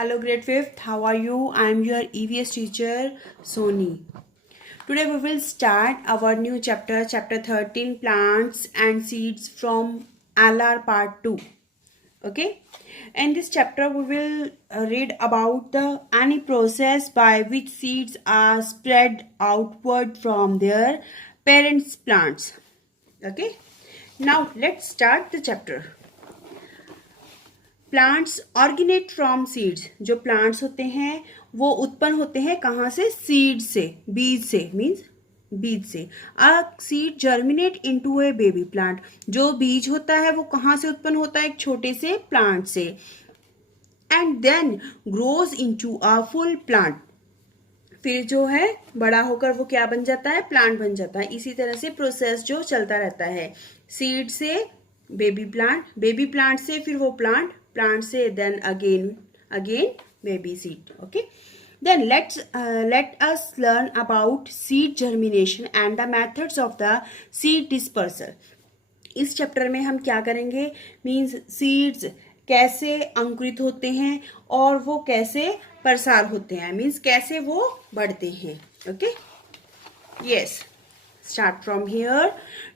Hello grade 5th, how are you? I am your EVS teacher Soni. Today we will start our new chapter, chapter 13, plants and seeds from LR part 2. Okay, in this chapter we will read about the any process by which seeds are spread outward from their parents' plants. Okay, now let's start the chapter. Plants originate from seeds. जो plants होते हैं वो उत्पन्न होते हैं कहाँ से? Seed से, बीज से. मीन्स बीज से. A seed germinate into A baby plant. जो बीज होता है वो कहाँ से उत्पन्न होता है? एक छोटे से प्लांट से. And then grows into a full plant. फिर जो है बड़ा होकर वो क्या बन जाता है? प्लांट बन जाता है. इसी तरह से प्रोसेस जो चलता रहता है. सीड से बेबी प्लांट, बेबी प्लांट से फिर वो प्लांट, प्लांट से then again baby seed. Okay, then let us learn about seed germination and the methods of the seed dispersal. इस चैप्टर में हम क्या करेंगे? मीन्स सीड्स कैसे अंकुरित होते हैं और वो कैसे प्रसार होते हैं. मीन्स कैसे वो बढ़ते हैं. Okay, yes. Start from here.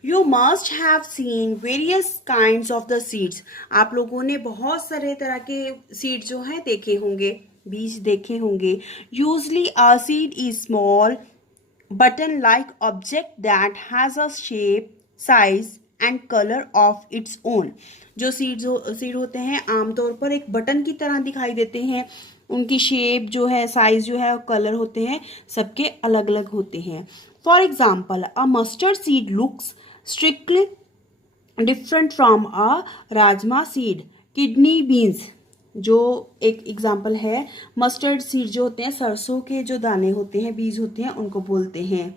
You must have seen various kinds of the seeds. आप लोगों ने बहुत सारे तरह के सीड जो हैं देखे होंगे, बीज देखे होंगे. Usually a seed is small button-like object that has a shape, size and color of its own. जो सीड होते हैं आमतौर पर एक बटन की तरह दिखाई देते हैं. उनकी शेप जो है, साइज जो है और कलर होते हैं सबके अलग अलग होते हैं. For example, a mustard seed looks strictly different from a rajma seed. Kidney beans जो एक एग्जाम्पल है. मस्टर्ड सीड जो होते हैं, सरसों के जो दाने होते हैं, बीज होते हैं, उनको बोलते हैं.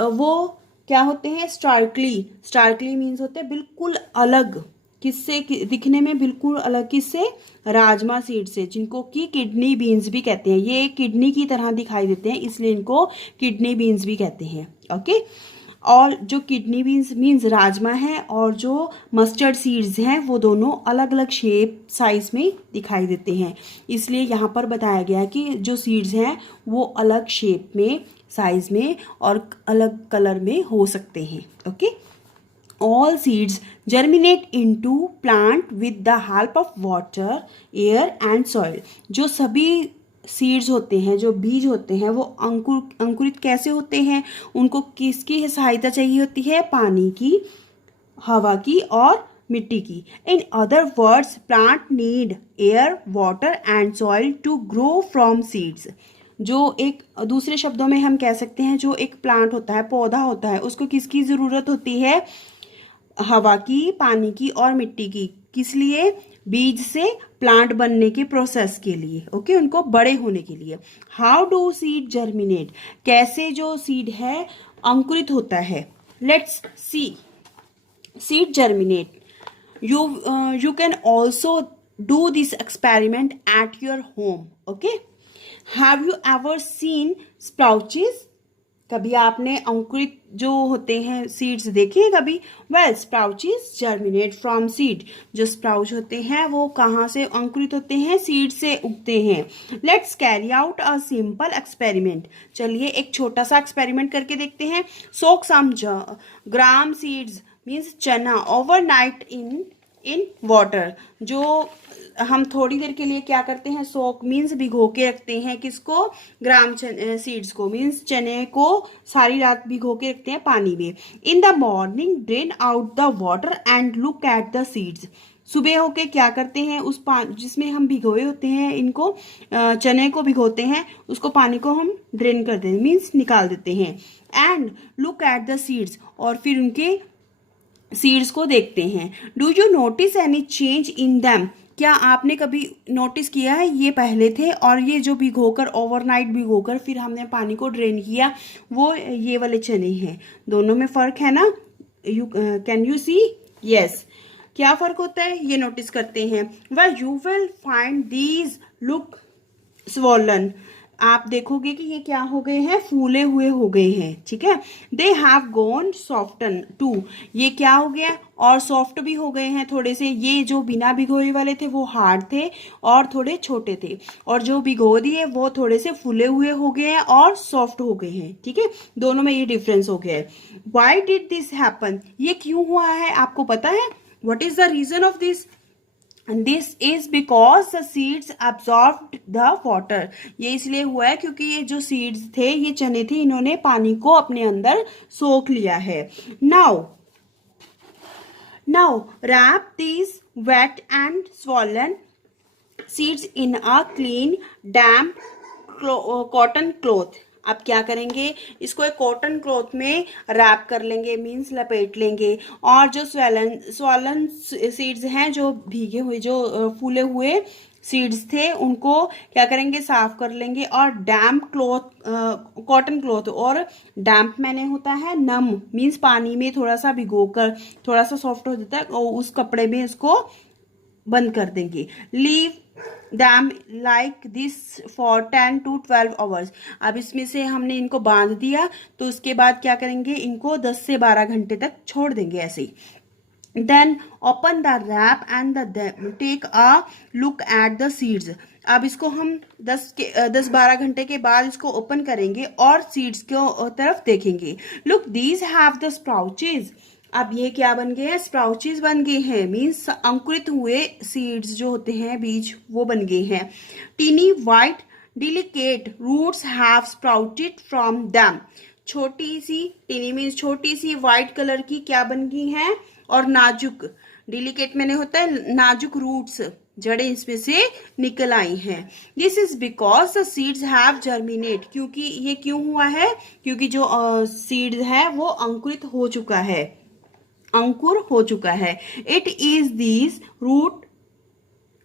वो क्या होते हैं? स्टार्कली मीन्स होते हैं बिल्कुल अलग. किससे? दिखने में बिल्कुल अलग. किससे? राजमा सीड से, जिनको कि किडनी बीन्स भी कहते हैं. ये किडनी की तरह दिखाई देते हैं इसलिए इनको किडनी बीन्स भी कहते हैं. ओके, और जो किडनी बीन्स मीन्स राजमा है और जो मस्टर्ड सीड्स हैं वो दोनों अलग अलग शेप, साइज में दिखाई देते हैं. इसलिए यहाँ पर बताया गया है कि जो सीड्स हैं वो अलग शेप में, साइज में और अलग कलर में हो सकते हैं. Okay, all seeds germinate into plant with the help of water, air and soil. जो सभी सीड्स होते हैं, जो बीज होते हैं, वो अंकुरित कैसे होते हैं? उनको किसकी सहायता चाहिए होती है? पानी की, हवा की और मिट्टी की. In other words plant need air, water and soil to grow from seeds. जो एक दूसरे शब्दों में हम कह सकते हैं, जो एक प्लांट होता है, पौधा होता है, उसको किसकी ज़रूरत होती है? हवा की, पानी की और मिट्टी की. किस लिए? बीज से प्लांट बनने के प्रोसेस के लिए. ओके, उनको बड़े होने के लिए. How do seed germinate. कैसे जो सीड है अंकुरित होता है? Let's see. Seed germinate. You can also do this experiment at your home. Okay, have you ever seen sprouts? कभी आपने अंकुरित जो होते हैं सीड्स देखे हैं कभी? Well, sprouts germinate from seed. जो स्प्राउट होते हैं वो कहाँ से अंकुरित होते हैं? सीड से उगते हैं. Let's carry out a simple experiment. चलिए एक छोटा सा एक्सपेरिमेंट करके देखते हैं. सोक सम ग्राम सीड्स मीन्स चना ओवरनाइट इन वाटर. जो हम थोड़ी देर के लिए क्या करते हैं? सोक मीन्स भिगो के रखते हैं. किसको? ग्राम सीड्स को. मीन्स चने को सारी रात भिगो के रखते हैं पानी में. In the morning drain out the water and look at the seeds. सुबह होके क्या करते हैं? उस जिसमें हम भिगोए होते हैं, इनको चने को भिगोते हैं, उसको पानी को हम ड्रेन कर देते हैं, मीन्स निकाल देते हैं. And look at the seeds, और फिर उनके सीड्स को देखते हैं. Do you notice any change in them. क्या आपने कभी नोटिस किया है ये पहले थे और ये जो भिगोकर, ओवरनाइट भिगोकर फिर हमने पानी को ड्रेन किया, वो ये वाले चने हैं. दोनों में फ़र्क है ना? Can you see? यस. क्या फ़र्क होता है ये नोटिस करते हैं. Well, you will find these look swollen. आप देखोगे कि ये क्या हो गए हैं? फूले हुए हो गए हैं. ठीक है. They have gone soften too. ये क्या हो गया? और सॉफ्ट भी हो गए हैं थोड़े से। ये जो बिना भिगोए वाले थे वो हार्ड थे और थोड़े छोटे थे, और जो भिगो दिए वो थोड़े से फूले हुए हो गए हैं और सॉफ्ट हो गए हैं। ठीक है, दोनों में ये डिफरेंस हो गया है। वाई डिड दिस हैपन, ये क्यों हुआ है आपको पता है? What is the reason of this? This is because the seeds absorbed the water. ये इसलिए हुआ है क्योंकि ये जो सीड्स थे, ये चने थे, इन्होंने पानी को अपने अंदर सोख लिया है। Now wrap these wet and swollen seeds in a clean damp cotton cloth। अब क्या करेंगे, इसको एक कॉटन क्लॉथ में रैप कर लेंगे, मीन्स लपेट लेंगे। और जो स्वॉलन सीड्स हैं, जो भीगे हुए, जो फूले हुए सीड्स थे, उनको क्या करेंगे, साफ कर लेंगे। और डैम्प क्लॉथ, कॉटन क्लॉथ, और डैम्प मैंने होता है नम, मीन्स पानी में थोड़ा सा भिगोकर थोड़ा सा सॉफ्ट हो जाता है, और उस कपड़े में इसको बंद कर देंगे। Leave dam like this for 10 to 12 hours. अब इसमें से हमने इनको बांध दिया, तो उसके बाद क्या करेंगे, इनको 10 से 12 घंटे तक छोड़ देंगे ऐसे ही। Then open the wrap and take a look at the seeds. अब इसको हम 10-12 घंटे के बाद इसको ओपन करेंगे और सीड्स की तरफ देखेंगे। Look these have the sprouts. अब ये क्या बन गए हैं, स्प्राउचेज बन गए हैं, मीन्स अंकुरित हुए सीड्स जो होते हैं, बीज, वो बन गए हैं। Tiny white delicate roots have sprouted from them. छोटी सी, टीनी मीन्स छोटी सी, वाइट कलर की क्या बन गई हैं, और नाजुक, डिलिकेट मैंने होता है नाजुक, रूट्स, जड़ें इसमें से निकल आई हैं। This is because the seeds have germinate. क्योंकि ये क्यों हुआ है, क्योंकि जो सीड्स है वो अंकुरित हो चुका है, अंकुर हो चुका है। It is this root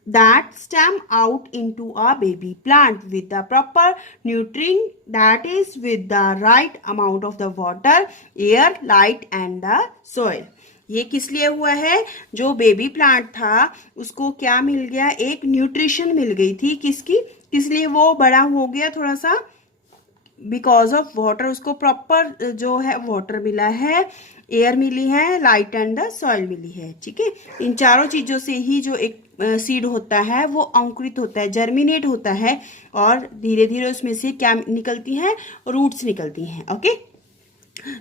that stem out into a baby plant with the proper nurturing, that is with the right amount of the water, air, light and the soil। ये किस लिए हुआ है, जो बेबी प्लांट था उसको क्या मिल गया, एक न्यूट्रिशन मिल गई थी, किसकी, किस लिए वो बड़ा हो गया थोड़ा सा, बिकॉज ऑफ वाटर, उसको प्रॉपर जो है वाटर मिला है, एयर मिली है, लाइट एंड द सॉइल मिली है। ठीक है, इन चारों चीजों से ही जो एक सीड होता है वो अंकुरित होता है, जर्मिनेट होता है, और धीरे धीरे उसमें से क्या निकलती हैं, रूट्स निकलती हैं। Okay,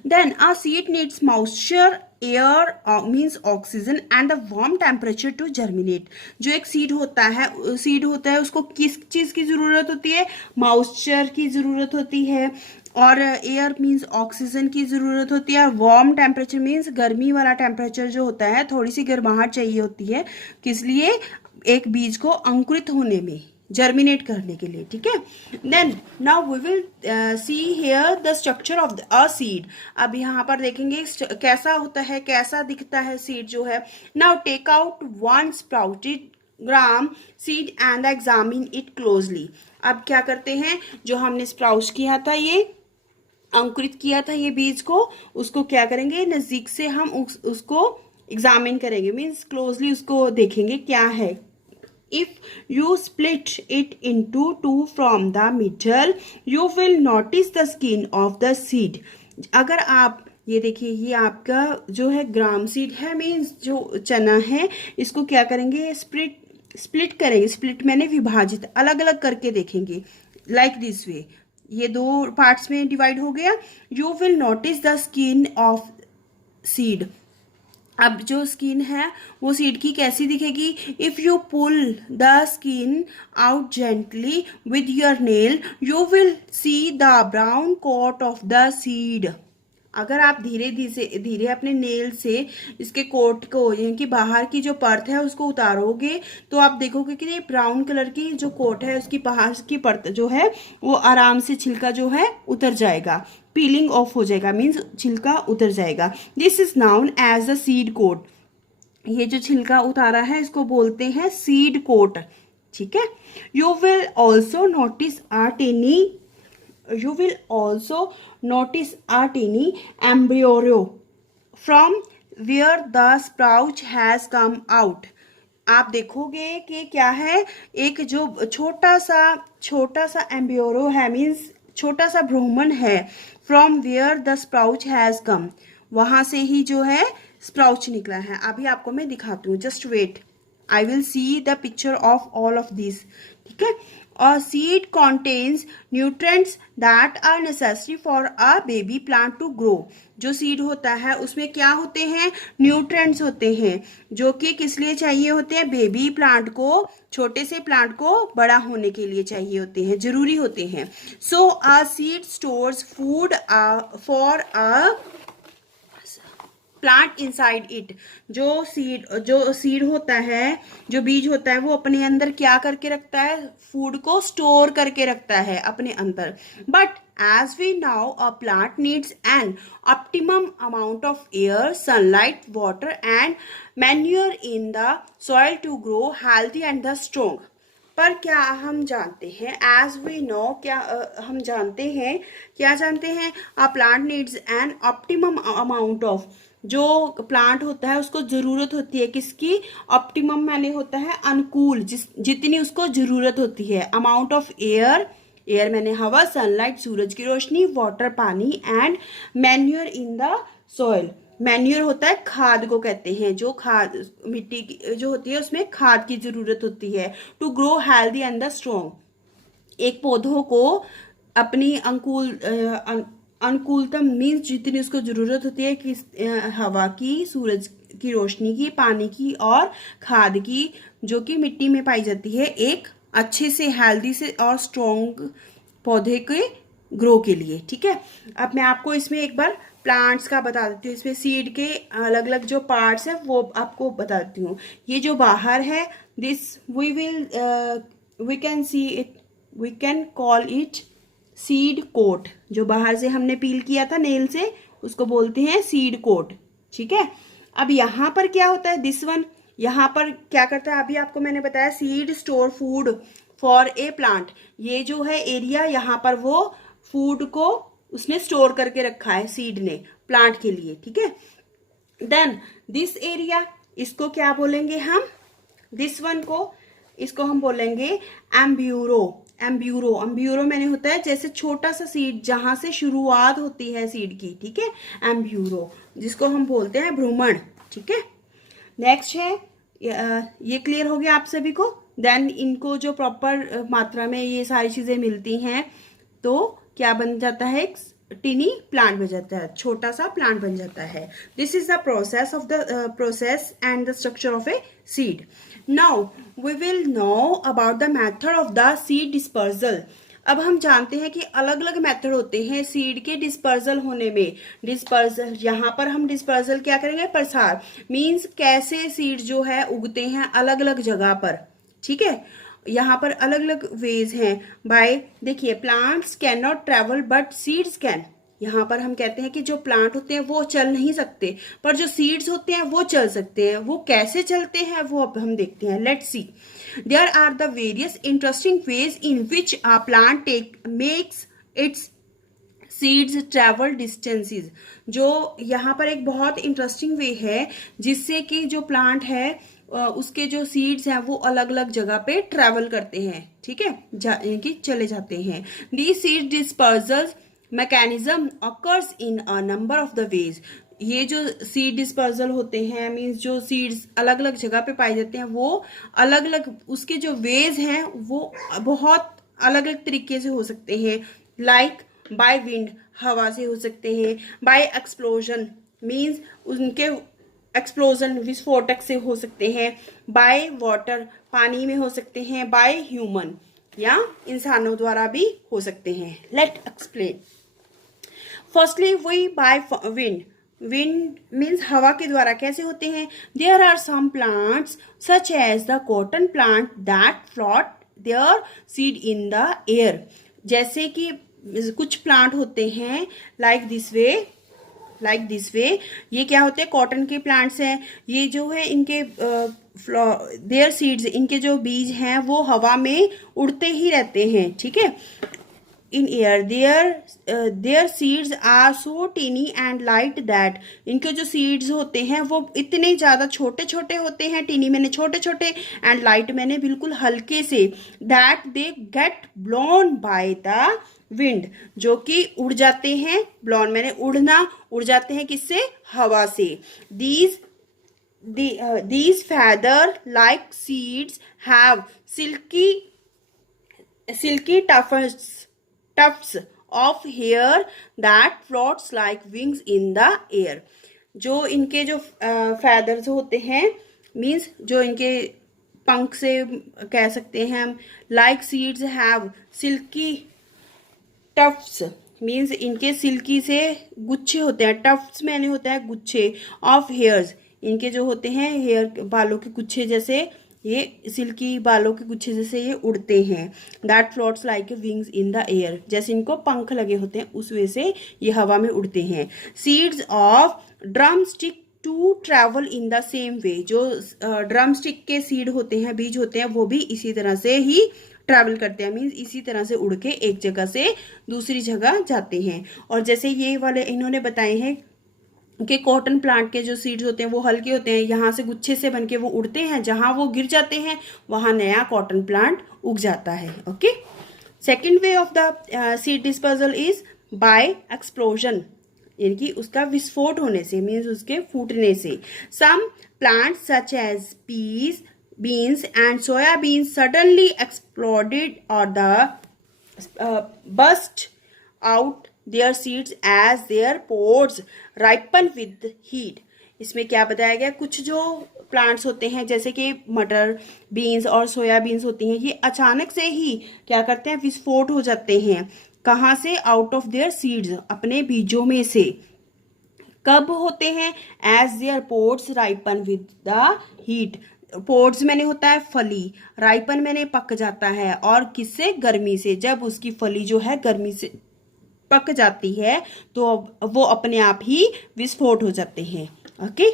then a seed needs moisture, air means oxygen and a warm temperature to germinate. जो एक सीड होता है उसको किस चीज की जरूरत होती है, मॉइस्चर की जरूरत होती है, और एयर मीन्स ऑक्सीजन की जरूरत होती है, और वार्म टेम्परेचर मीन्स गर्मी वाला टेम्परेचर जो होता है, थोड़ी सी गर्माहट चाहिए होती है, किस लिए, एक बीज को अंकुरित होने में, जर्मिनेट करने के लिए। ठीक है, then now we will see here the structure of a seed. अब यहाँ पर देखेंगे कैसा होता है, कैसा दिखता है सीड जो है। Now take out 1 sprouted gram seed and examine it closely. अब क्या करते हैं, जो हमने स्प्राउट किया था, ये अंकुरित किया था ये बीज को, उसको क्या करेंगे, नजदीक से हम उसको एग्जामिन करेंगे, मीन्स क्लोजली उसको देखेंगे क्या है। If you split it into 2 from the middle, you will notice the skin of the seed। अगर आप ये देखिए, ये आपका जो है ग्राम सीड है, मीन्स जो चना है, इसको क्या करेंगे, स्प्लिट करेंगे। स्प्लिट मैंने विभाजित, अलग अलग करके देखेंगे, लाइक दिस वे, ये 2 पार्ट्स में डिवाइड हो गया। You will notice the skin of seed. अब जो स्किन है वो सीड की कैसी दिखेगी, if you pull the skin out gently with your nail, you will see the brown coat of the seed. अगर आप धीरे धीरे अपने नेल से इसके कोट को, यानी कि बाहर की जो परत है उसको उतारोगे, तो आप देखोगे कि ये ब्राउन कलर की जो कोट है, उसकी बाहर की परत जो है वो आराम से, छिलका जो है उतर जाएगा, पीलिंग ऑफ हो जाएगा, मीन्स छिलका उतर जाएगा। This is known as the seed coat. ये जो छिलका उतारा है इसको बोलते हैं सीड कोट। ठीक है, you will also notice a tiny embryo from where the sprout has come out। आप देखोगे कि क्या है, एक जो छोटा सा एम्ब्रियो है, मीन्स छोटा सा भ्रूमण है, from where the sprout has come, वहां से ही जो है स्प्राउच निकला है। अभी आपको मैं दिखाती हूँ, just wait, I will see the picture of all of this, ठीक है। और seed contains nutrients that are necessary for a baby plant to grow. जो सीड होता है उसमें क्या होते हैं, न्यूट्रेंट्स होते हैं, जो कि किस लिए चाहिए होते हैं, बेबी प्लांट को, छोटे से प्लांट को बड़ा होने के लिए चाहिए होते हैं, जरूरी होते हैं। So a seed stores food for a plant inside it. जो सीड होता है, जो बीज होता है, वो अपने अंदर क्या करके रखता है, फूड को स्टोर करके रखता है अपने अंदर। But as we now a plant needs an optimum amount of air, sunlight, water and manure in the soil to grow healthy and the strong. पर क्या हम जानते हैं, एज वी नो, क्या हम जानते हैं, क्या जानते हैं, अ plant needs an optimum amount of, जो प्लांट होता है उसको जरूरत होती है किसकी, ऑप्टिमम माने होता है अनुकूल, जितनी उसको जरूरत होती है, अमाउंट ऑफ एयर, एयर मैंने हवा, सनलाइट सूरज की रोशनी, वाटर पानी, and manure in the soil. Manure होता है खाद को कहते हैं, जो खाद मिट्टी की जो होती है उसमें खाद की जरूरत होती है, to grow healthy and the strong. एक पौधों को अपनी अनुकूलतम मीन्स जितनी उसको जरूरत होती है कि हवा की, सूरज की रोशनी की, पानी की और खाद की, जो कि मिट्टी में पाई जाती है, एक अच्छे से हेल्दी से और स्ट्रॉन्ग पौधे के ग्रो के लिए, ठीक है। अब मैं आपको इसमें एक बार प्लांट्स का बता देती हूँ, इसमें सीड के अलग अलग जो पार्ट्स है वो आपको बता देती हूँ। ये जो बाहर है, this we can see it, we can call it seed coat. जो बाहर से हमने पील किया था नेल से, उसको बोलते हैं सीड कोट, ठीक है। अब यहाँ पर क्या होता है, दिस वन, यहाँ पर क्या करता है, अभी आपको मैंने बताया seed store food for a plant. ये जो है एरिया, यहाँ पर वो फूड को उसने स्टोर करके रखा है सीड ने प्लांट के लिए, ठीक है। देन दिस एरिया, इसको क्या बोलेंगे हम, दिस वन को, इसको हम बोलेंगे एम्ब्यूरो। एम्ब्यूरो, एम्ब्यूरो मैंने होता है जैसे छोटा सा सीड, जहां से शुरुआत होती है सीड की, ठीक है, एम्ब्यूरो, जिसको हम बोलते हैं भ्रूमण, ठीक है। नेक्स्ट है, ये क्लियर हो गया आप सभी को। देन इनको जो प्रॉपर मात्रा में ये सारी चीजें मिलती हैं तो क्या बन जाता है, एक टिनी प्लांट बन जाता है, छोटा सा प्लांट बन जाता है। This is the process of the process and the structure of a seed. Now we will know about the method of the seed dispersal. अब हम जानते हैं कि अलग अलग मेथड होते हैं सीड के डिस्पर्जल होने में। डिस्पर्जल, यहाँ पर हम डिस्पर्जल क्या करेंगे, प्रसार, मीन्स कैसे सीड जो है उगते हैं अलग अलग जगह पर, ठीक है। यहाँ पर अलग अलग वेज हैं। बाय, देखिए, plants can not travel but seeds can. यहाँ पर हम कहते हैं कि जो प्लांट होते हैं वो चल नहीं सकते, पर जो सीड्स होते हैं वो चल सकते हैं। वो कैसे चलते हैं वो अब हम देखते हैं, let's see. There are the various interesting ways in which a plant makes its seeds travel distances. जो यहाँ पर एक बहुत इंटरेस्टिंग वे है जिससे कि जो प्लांट है उसके जो सीड्स हैं वो अलग अलग जगह पे ट्रेवल करते हैं, ठीक है, कि चले जाते हैं। The seed dispersal mechanism occurs in a number of the ways. ये जो सीड डिस्पर्जल होते हैं, मीन्स जो सीड्स अलग अलग जगह पे पाए जाते हैं, वो अलग अलग उसके जो वेज हैं वो बहुत अलग अलग तरीके से हो सकते हैं। लाइक बाय विंड, हवा से हो सकते हैं, बाय एक्सप्लोजन मीन्स उनके एक्सप्लोजन विस्फोटक से हो सकते हैं, बाय वाटर पानी में हो सकते हैं, बाय ह्यूमन या इंसानों द्वारा भी हो सकते हैं। Let explain. Firstly we by wind. Wind means हवा के द्वारा कैसे होते हैं, there are some plants such as the cotton plant that float their seed in the air. जैसे कि कुछ प्लांट होते हैं लाइक दिस वे, ये क्या होते हैं, कॉटन के प्लांट्स हैं। ये जो है इनके देयर सीड्स, इनके जो बीज हैं वो हवा में उड़ते ही रहते हैं, ठीक है। in air. Their seeds are so teeny and light that इनके जो seeds होते हैं वो इतने ज़्यादा छोटे छोटे होते हैं. teeny मैंने छोटे छोटे, and light मैंने बिल्कुल हल्के से, that they get blown by the wind, जो कि उड़ जाते हैं. blown मैंने उड़ना, उड़ जाते हैं किससे? हवा से. These feather like seeds have silky tufts of hair that floats like wings in the air. जो इनके जो feathers होते हैं, means जो इनके पंख से कह सकते हैं हम, like seeds have silky tufts, means इनके सिल्की से गुच्छे होते हैं. टफ्ट्स मैंने होता है गुच्छे, ऑफ हेयर्स, इनके जो होते हैं हेयर, बालों के गुच्छे जैसे, ये सिल्की बालों के गुच्छे जैसे ये उड़ते हैं. That floats like a wings in the air, जैसे इनको पंख लगे होते हैं उस वजह से ये हवा में उड़ते हैं. Seeds of drumstick to travel in the same way, जो ड्रम स्टिक के सीड होते हैं, बीज होते हैं, वो भी इसी तरह से ही ट्रैवल करते हैं. मीन्स इसी तरह से उड़ के एक जगह से दूसरी जगह जाते हैं. और जैसे ये वाले इन्होंने बताए हैं कि कॉटन प्लांट के जो सीड्स होते हैं वो हल्के होते हैं, यहाँ से गुच्छे से बनके वो उड़ते हैं, जहाँ वो गिर जाते हैं वहाँ नया कॉटन प्लांट उग जाता है. Okay. Second way of the seed dispersal is by explosion, यानी कि उसका विस्फोट होने से, मीन्स उसके फूटने से. Some plant such as peas, beans and soya beans suddenly exploded or burst out their seeds as their pods ripen with heat. इसमें क्या बताया गया, कुछ जो प्लांट्स होते हैं जैसे कि मटर, बीन्स और सोया बीन्स होती हैं, ये अचानक से ही क्या करते हैं, विस्फोट हो जाते हैं. कहाँ से? आउट ऑफ देयर सीड्स, अपने बीजों में से. कब होते हैं? As their pods ripen with the heat. Pods मैंने होता है फली, राइपन मैंने पक जाता है, और किससे? गर्मी से. जब उसकी फली जो है गर्मी से पक जाती है तो वो अपने आप ही विस्फोट हो जाते हैं. Okay.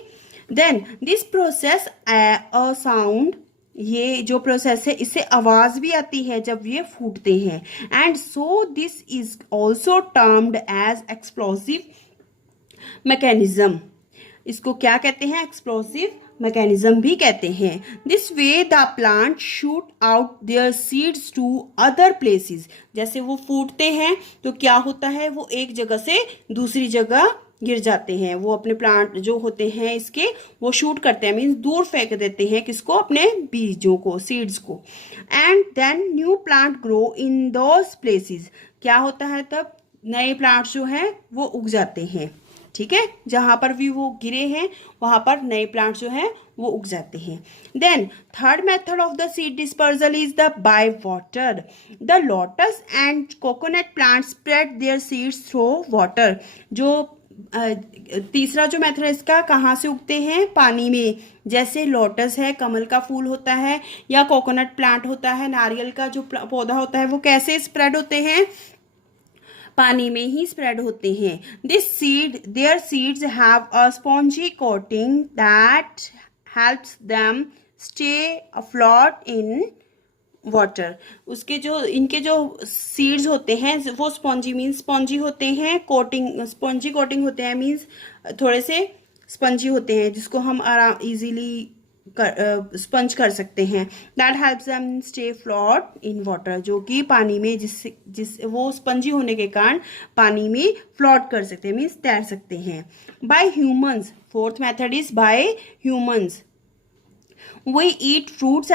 Then this process a sound, ये जो प्रोसेस है इससे आवाज भी आती है जब ये फूटते हैं. And so this is also termed as explosive mechanism. इसको क्या कहते हैं? एक्सप्लोसिव मैकेनिज्म भी कहते हैं. This way the plant shoot out their seeds to other places. जैसे वो फूटते हैं तो क्या होता है, वो एक जगह से दूसरी जगह गिर जाते हैं. वो अपने प्लांट जो होते हैं इसके, वो शूट करते हैं, मीन्स दूर फेंक देते हैं किसको? अपने बीजों को, सीड्स को. And then new plant grow in those places. क्या होता है तब? नए प्लांट्स जो हैं वो उग जाते हैं. ठीक है, जहां पर भी वो गिरे हैं वहां पर नए प्लांट्स जो हैं वो उग जाते हैं. Then third method of the seed dispersal is the by water. The lotus and coconut plant spread their seeds through water. जो तीसरा जो मेथड है इसका, कहाँ से उगते हैं? पानी में. जैसे लोटस है, कमल का फूल होता है, या कोकोनट प्लांट होता है, नारियल का जो पौधा होता है, वो कैसे स्प्रेड होते हैं? पानी में ही स्प्रेड होते हैं. Their seeds have a spongy coating that helps them stay afloat in water. उसके जो इनके जो सीड्स होते हैं वो स्पॉन्जी, मीन्स स्पॉन्जी होते हैं. कोटिंग, स्पॉन्जी कोटिंग होते हैं, मीन्स थोड़े से स्पंजी होते हैं, जिसको हम आराम इजीली स्पंज कर सकते हैं. That helps them stay float in water, जो कि पानी में जिस वो स्पंजी होने के कारण पानी में फ्लोट कर सकते हैं, मीन्स तैर सकते हैं. By humans. Fourth method is by humans. We eat fruits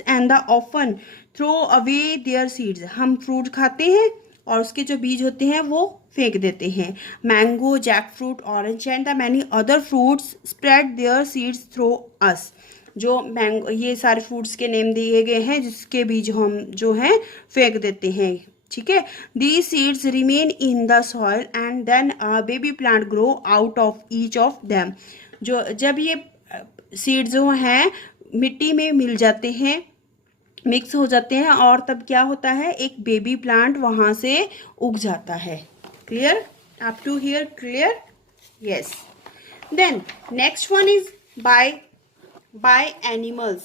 and the often throw away their seeds. हम फ्रूट खाते हैं और उसके जो बीज होते हैं वो फेंक देते हैं. Mango, jackfruit, orange and the many other fruits spread their seeds through us. जो मैंगो, ये सारे फ्रूट्स के नेम दिए गए हैं जिसके बीज हम जो हैं फेंक देते हैं. ठीक है. These seeds remain in the soil and then a baby plant grow out of each of them. जो जब ये सीड्स जो हैं मिट्टी में मिल जाते हैं, मिक्स हो जाते हैं, और तब क्या होता है, एक बेबी प्लांट वहां से उग जाता है. Clear? Up to here clear? Yes. Then next one is by animals.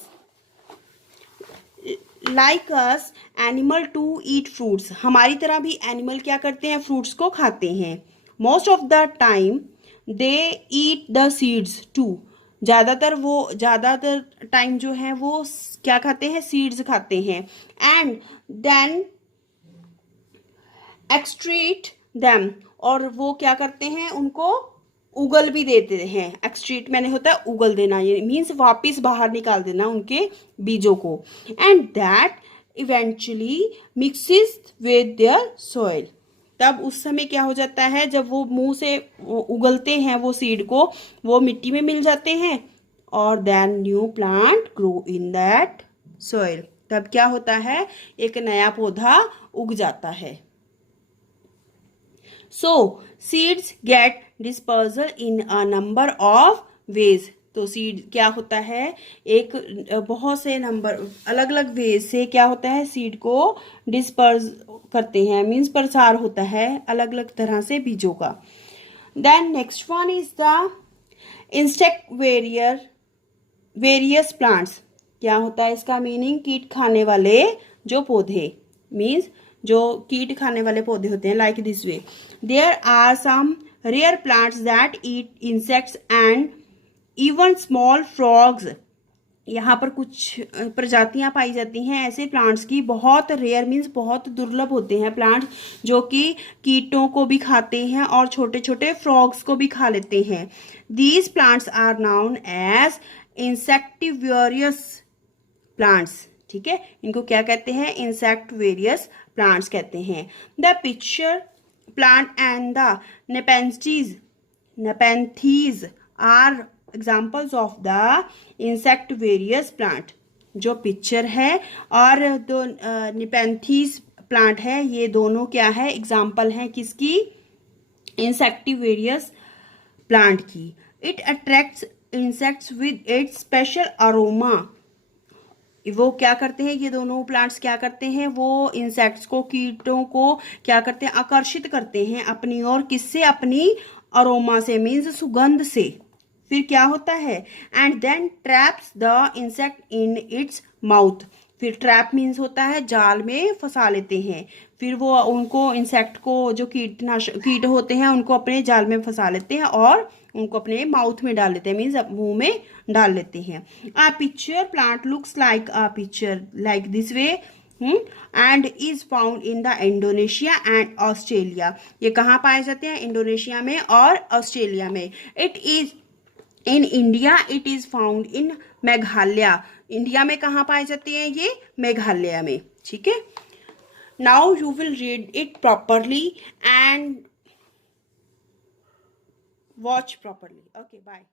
Like us animal to eat fruits, हमारी तरह भी एनिमल क्या करते हैं, फ्रूट्स को खाते हैं. Most of the time they eat the seeds too, ज़्यादातर टाइम जो है वो क्या खाते हैं, सीड्स खाते हैं. एंड देन एक्सट्रीट देम, और वो क्या करते हैं, उनको उगल भी देते हैं. एक्सट्रीट मैंने होता है उगल देना, ये मीन्स वापिस बाहर निकाल देना उनके बीजों को. And that eventually mixes with their soil, तब उस समय क्या हो जाता है, जब वो मुंह से उगलते हैं वो सीड को, वो मिट्टी में मिल जाते हैं और then new plant grow in that soil, तब क्या होता है, एक नया पौधा उग जाता है. So seeds get dispersal in a number of ways, तो सीड क्या होता है, एक बहुत से नंबर अलग अलग वेज से क्या होता है, सीड को डिस्पर्स करते हैं, मीन्स प्रसार होता है अलग अलग तरह से बीजों का. Then next one is the insectivorous plants, क्या होता है इसका मीनिंग, कीट खाने वाले जो पौधे, मीन्स जो कीट खाने वाले पौधे होते हैं. Like this way, there are some rare plants that eat insects and even small frogs, यहाँ पर कुछ प्रजातियां पाई जाती हैं ऐसे प्लांट्स की, बहुत रेयर मीन्स बहुत दुर्लभ होते हैं प्लांट्स, जो कि कीटों को भी खाते हैं और छोटे छोटे फ्रॉग्स को भी खा लेते हैं. These plants are known as insectivorous plants, ठीक है, इनको क्या कहते हैं, इंसेक्टिवेरियस प्लांट्स कहते हैं. The pitcher plant and the nepenthes are examples of the insectivorous plant. जो पिक्चर है और दो निपेंथीज प्लांट है, ये दोनों क्या है, एग्जाम्पल हैं किसकी, इंसेक्टिवेरियस प्लांट की. It attracts insects with its special aroma, वो क्या करते हैं, ये दोनों प्लांट्स क्या करते हैं, वो इंसेक्ट्स को, कीटों को क्या करते हैं, आकर्षित करते हैं अपनी ओर, किससे, अपनी अरोमा से, मीन्स सुगंध से. फिर क्या होता है, and then traps the insect in its mouth, फिर ट्रैप मीन्स होता है जाल में फंसा लेते हैं, फिर वो उनको इंसेक्ट को, जो कीट होते हैं उनको अपने जाल में फंसा लेते हैं और उनको अपने माउथ में डाल लेते हैं, मीन्स मुंह में डाल लेते हैं. A pitcher plant looks like a pitcher like this way and is found in the Indonesia and Australia, ये कहाँ पाए जाते हैं, इंडोनेशिया में और ऑस्ट्रेलिया में. It is in India, it is found in Meghalaya, India में कहाँ पाए जाते हैं ये, मेघालय में. ठीक है, now you will read it properly and watch properly. Okay, bye.